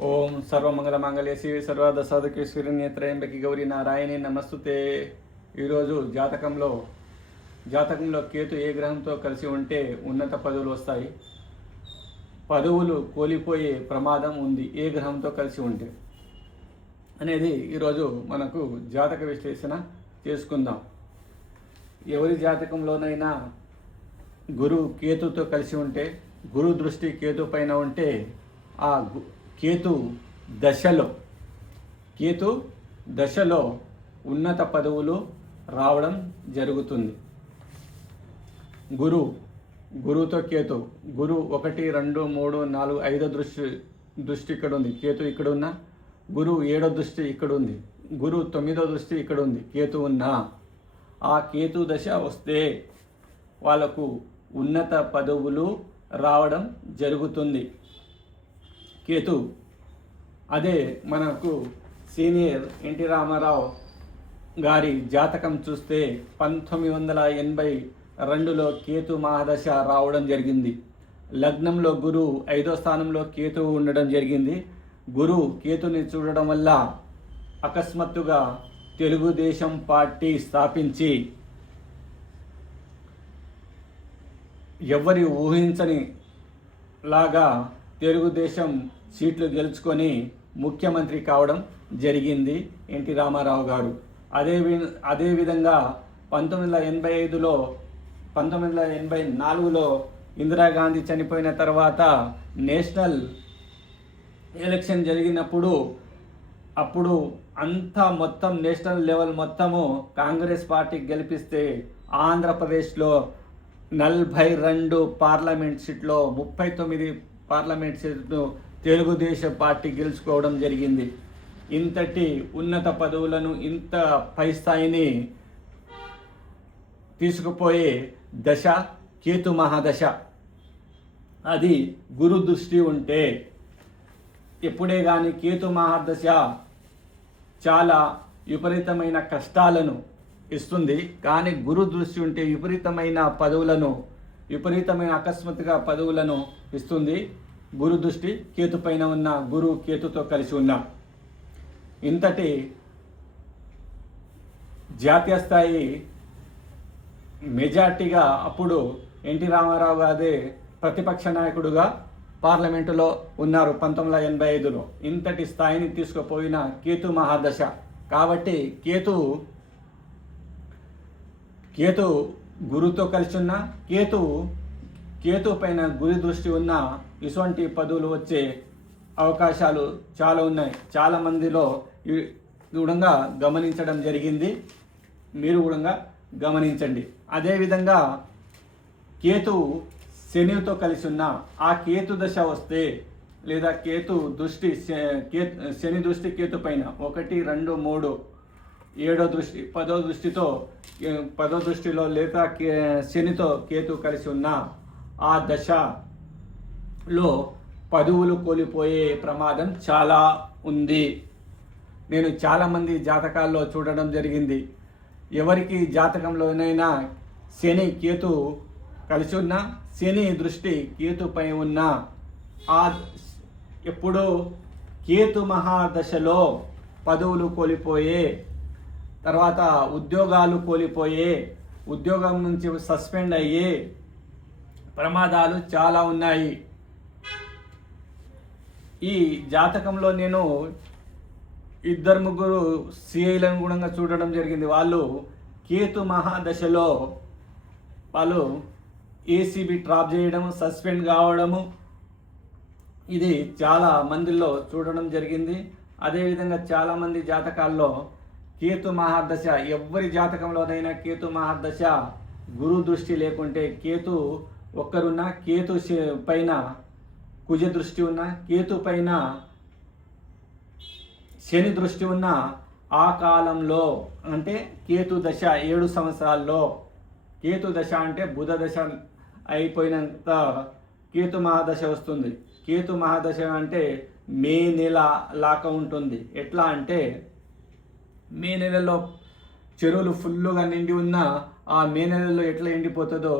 ఓం సర్వమంగళమాంగళ్య శివ సర్వద సాధకేశ్వరి నేత్రయంబకి గౌరీ నారాయణి నమస్తుతే. ఈరోజు జాతకంలో జాతకంలో కేతు ఏ గ్రహంతో కలిసి ఉంటే ఉన్నత పదవులు వస్తాయి? పదవులు కోల్పోయే ప్రమాదం ఉంది ఏ గ్రహంతో కలిసి ఉంటే? అనేది ఈరోజు మనకు జాతక విశ్లేషణ చేసుకుందాం. ఎవరి జాతకంలోనైనా గురువు కేతుతో కలిసి ఉంటే గురు దృష్టి కేతు పైన ఉంటే ఆ గు- కేతు దశలో కేతు దశలో ఉన్నత పదవులు రావడం జరుగుతుంది. గురు గురువుతో కేతు గురు ఒకటి రెండు మూడు నాలుగు ఐదో దృష్టి దృష్టి ఇక్కడ ఉంది. కేతు ఇక్కడ ఉన్న గురు ఏడో దృష్టి ఇక్కడ ఉంది. గురు తొమ్మిదో దృష్టి ఇక్కడ ఉంది. కేతు ఉన్న ఆ కేతు దశ వస్తే వాళ్ళకు ఉన్నత పదవులు రావడం జరుగుతుంది. కేతు. అదే మనకు సీనియర్ ఎన్టీ రామారావు గారి జాతకం చూస్తే పంతొమ్మిది వందల ఎనభై రెండులో కేతు మహాదశ రావడం జరిగింది. లగ్నంలో గురు ఐదో స్థానంలో కేతు ఉండడం జరిగింది. గురు కేతుని చూడడం వల్ల అకస్మాత్తుగా తెలుగుదేశం పార్టీ స్థాపించి ఎవరి ఊహించని లాగా తెలుగుదేశం సీట్లు గెలుచుకొని ముఖ్యమంత్రి కావడం జరిగింది ఎన్టీ రామారావు గారు. అదే అదేవిధంగా పంతొమ్మిది వందల ఎనభై ఐదులో పంతొమ్మిది వందల ఎనభై నాలుగులో ఇందిరాగాంధీ చనిపోయిన తర్వాత నేషనల్ ఎలక్షన్ జరిగినప్పుడు అప్పుడు అంతా మొత్తం నేషనల్ లెవెల్ మొత్తము కాంగ్రెస్ పార్టీకి గెలిపిస్తే ఆంధ్రప్రదేశ్లో నలభై రెండు పార్లమెంట్ సీట్లో ముప్పై తొమ్మిది పార్లమెంట్ సీట్లు తెలుగుదేశం పార్టీ గెలుచుకోవడం జరిగింది. ఇంతటి ఉన్నత పదవులను ఇంత పై స్థాయిని తీసుకుపోయే దశ కేతు మహాదశ. అది గురు దృష్టి ఉంటే ఎప్పుడే కానీ కేతు మహాదశ చాలా విపరీతమైన కష్టాలను ఇస్తుంది. కానీ గురు దృష్టి ఉంటే విపరీతమైన పదవులను విపరీతమైన అకస్మాత్తుగా పదవులను ఇస్తుంది. గురు దృష్టి కేతు పైన ఉన్న గురు కేతుతో కలిసి ఉన్నాం. ఇంతటి జాతీయ స్థాయి మెజార్టీగా అప్పుడు ఎన్టీ రామారావు గారి ప్రతిపక్ష నాయకుడుగా పార్లమెంటులో ఉన్నారు పంతొమ్మిది వందల ఎనభై ఐదులో. ఇంతటి స్థాయిని తీసుకుపోయిన కేతు మహాదశ. కాబట్టి కేతు కేతు గురుతో కలిసి ఉన్న కేతు కేతు పైన గురి దృష్టి ఉన్న ఇటువంటి పదవులు వచ్చే అవకాశాలు చాలా ఉన్నాయి. చాలా మందిలో కూడా గమనించడం జరిగింది. మీరు కూడా గమనించండి. అదేవిధంగా కేతు శనితో కలిసి ఉన్న ఆ కేతు దశ వస్తే లేదా కేతు దృష్టి శ- శని దృష్టి కేతు పైన ఒకటి రెండు మూడు ఏడో దృష్టి పదో దృష్టితో పదో దృష్టిలో లేదా కే శనితో కేతు కలిసి ఉన్న ఆ దశలో పదవులు కోల్పోయే ప్రమాదం చాలా ఉంది. నేను చాలామంది జాతకాల్లో చూడడం జరిగింది. ఎవరికి జాతకంలోనైనా శని కేతు కలిసి ఉన్న శని దృష్టి కేతుపై ఉన్న ఆ ఎప్పుడో కేతు మహాదశలో పదవులు కోల్పోయే తర్వాత ఉద్యోగాలు కోల్పోయే ఉద్యోగం నుంచి సస్పెండ్ అయ్యే ప్రమాదాలు చాలా ఉన్నాయి. ఈ జాతకంలో నేను ఇద్దరు ముగ్గురు సిఐలను కూడా చూడడం జరిగింది. వాళ్ళు కేతు మహాదశలో వాళ్ళు ఏసీబీ ట్రాప్ చేయడము సస్పెండ్ కావడము ఇది చాలా మందిలో చూడడం జరిగింది. అదేవిధంగా చాలామంది జాతకాల్లో కేతు మహాదశ ఎవరి జాతకంలోనైనా కేతు మహాదశ గురు దృష్టి లేకుంటే కేతు ఒక్కరున్న కేతు శ- పైన కుజ దృష్టి ఉన్న కేతు పైన శని దృష్టి ఉన్న ఆ కాలంలో అంటే కేతు దశ ఏడు సంవత్సరాల్లో. కేతు దశ అంటే బుధ దశ అయిపోయినంత కేతు మహాదశ వస్తుంది. కేతు మహాదశ అంటే మే నెల లాక ఉంటుంది. ఎట్లా అంటే మే నెలలో చెరువులు ఫుల్లుగా నిండి ఉన్న ఆ మే నెలలో ఎట్లా ఎండిపోతుందో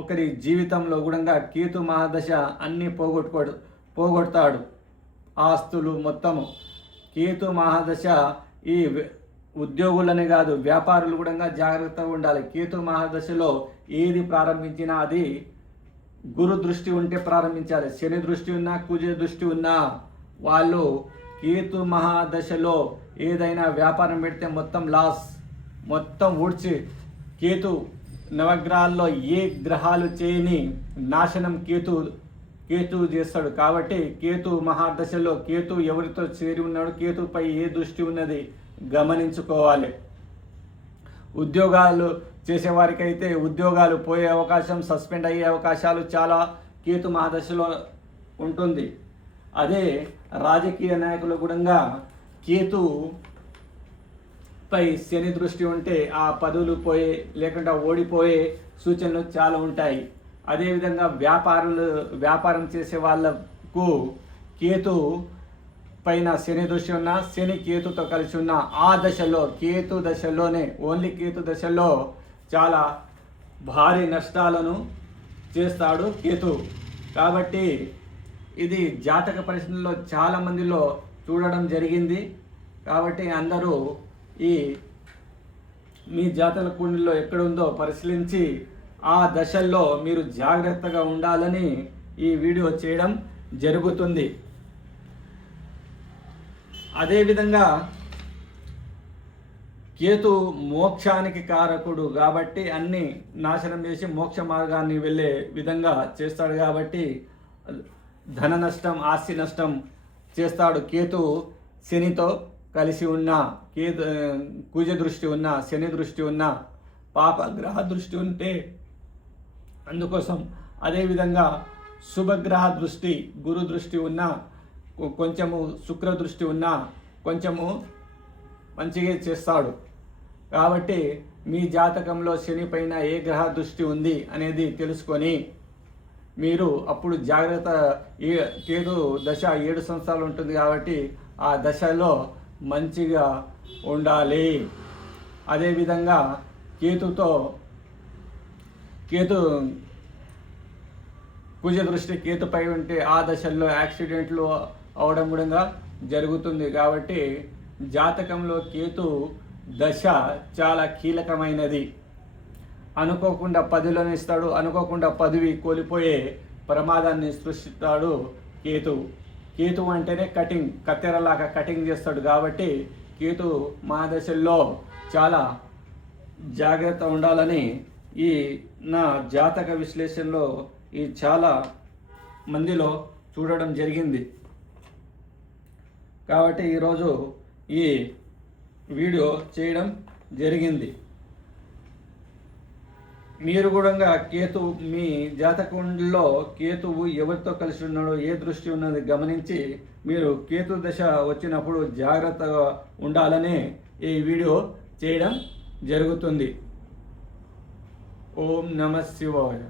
ఒకరి జీవితంలో కూడా కేతు మహాదశ అన్నీ పోగొట్టుకోడు పోగొడతాడు. ఆస్తులు మొత్తము. కేతు మహాదశ ఈ ఉద్యోగులని కాదు వ్యాపారులు కూడా జాగ్రత్తగా ఉండాలి. కేతు మహాదశలో ఏది ప్రారంభించినా అది గురు దృష్టి ఉంటే ప్రారంభించాలి. శని దృష్టి ఉన్నా కుజ దృష్టి ఉన్నా వాళ్ళు కేతు మహాదశలో ఏదైనా వ్యాపారం పెడితే మొత్తం లాస్ మొత్తం ఊడ్చి కేతు నవగ్రహాల్లో ఏ గ్రహాలు చేయని నాశనం కేతు కేతు చేస్తాడు. కాబట్టి కేతు మహాదశలో కేతు ఎవరితో చేరి ఉన్నాడు కేతుపై ఏ దృష్టి ఉన్నది గమనించుకోవాలి. ఉద్యోగాలు చేసేవారికైతే ఉద్యోగాలు పోయే అవకాశం సస్పెండ్ అయ్యే అవకాశాలు చాలా కేతు మహాదశలో ఉంటుంది. అదే రాజకీయ నాయకులు కూడా కేతు పై శని దృష్టి ఉంటే ఆ పదవులు పోయే లేకుండా ఓడిపోయే సూచనలు చాలా ఉంటాయి. అదేవిధంగా వ్యాపారులు వ్యాపారం చేసే వాళ్ళకు కేతు పైన శని దృష్టి ఉన్న శని కేతుతో కలిసి ఉన్న ఆ దశలో కేతు దశలోనే ఓన్లీ కేతు దశలో చాలా భారీ నష్టాలను చేస్తాడు కేతు. కాబట్టి ఇది జాతక పరిశీలనలో చాలా మందిలో చూడడం జరిగింది. కాబట్టి అందరూ ఈ మీ జాతక కుండలో ఎక్కడ ఉందో పరిశీలించి ఆ దశల్లో మీరు జాగ్రత్తగా ఉండాలని ఈ వీడియో చేయడం జరుగుతుంది. అదేవిధంగా కేతు మోక్షానికి కారకుడు కాబట్టి అన్ని నాశనం చేసి మోక్ష మార్గాన్ని వెళ్ళే విధంగా చేస్తాడు కాబట్టి ధన నష్టం ఆస్తి నష్టం చేస్తాడు. కేతు శనితో కలిసి ఉన్న కేతు కుజ దృష్టి ఉన్న శని దృష్టి ఉన్న పాప గ్రహ దృష్టి ఉంటే అందుకోసం అదేవిధంగా శుభగ్రహ దృష్టి గురు దృష్టి ఉన్న కొంచెము శుక్ర దృష్టి ఉన్న కొంచెము మంచిగా చేస్తాడు. కాబట్టి మీ జాతకంలో శని పైన ఏ గ్రహ దృష్టి ఉంది అనేది తెలుసుకొని మీరు అప్పుడు జాగ్రత్త ఏ కేతు దశ ఏడు సంవత్సరాలు ఉంటుంది కాబట్టి ఆ దశలో మంచిగా ఉండాలి. అదేవిధంగా కేతుతో కేతు కుజ దృష్టి కేతుపై ఉంటే ఆ దశల్లో యాక్సిడెంట్లు అవడం కూడా జరుగుతుంది కాబట్టి జాతకంలో కేతు దశ చాలా కీలకమైనది. అనుకోకుండా పదులను ఇస్తాడు. అనుకోకుండా పదవి కోల్పోయే ప్రమాదాన్ని సృష్టిస్తాడు కేతు. కేతు అంటేనే కటింగ్ కత్తెరలాగా కటింగ్ చేస్తాడు కాబట్టి కేతు మా దశల్లో చాలా జాగ్రత్త ఉండాలని ఈ నా జాతక విశ్లేషణలో ఈ చాలా మందిలో చూడడం జరిగింది. కాబట్టి ఈరోజు ఈ వీడియో చేయడం జరిగింది. మీరు కూడా కేతు మీ జాతకంలో కేతువు ఎవరితో కలిసి ఉన్నాడో ఏ దృష్టి ఉన్నది గమనించి మీరు కేతు దశ వచ్చినప్పుడు జాగ్రత్తగా ఉండాలని ఈ వీడియో చేయడం జరుగుతుంది. ఓం నమ శివాయ.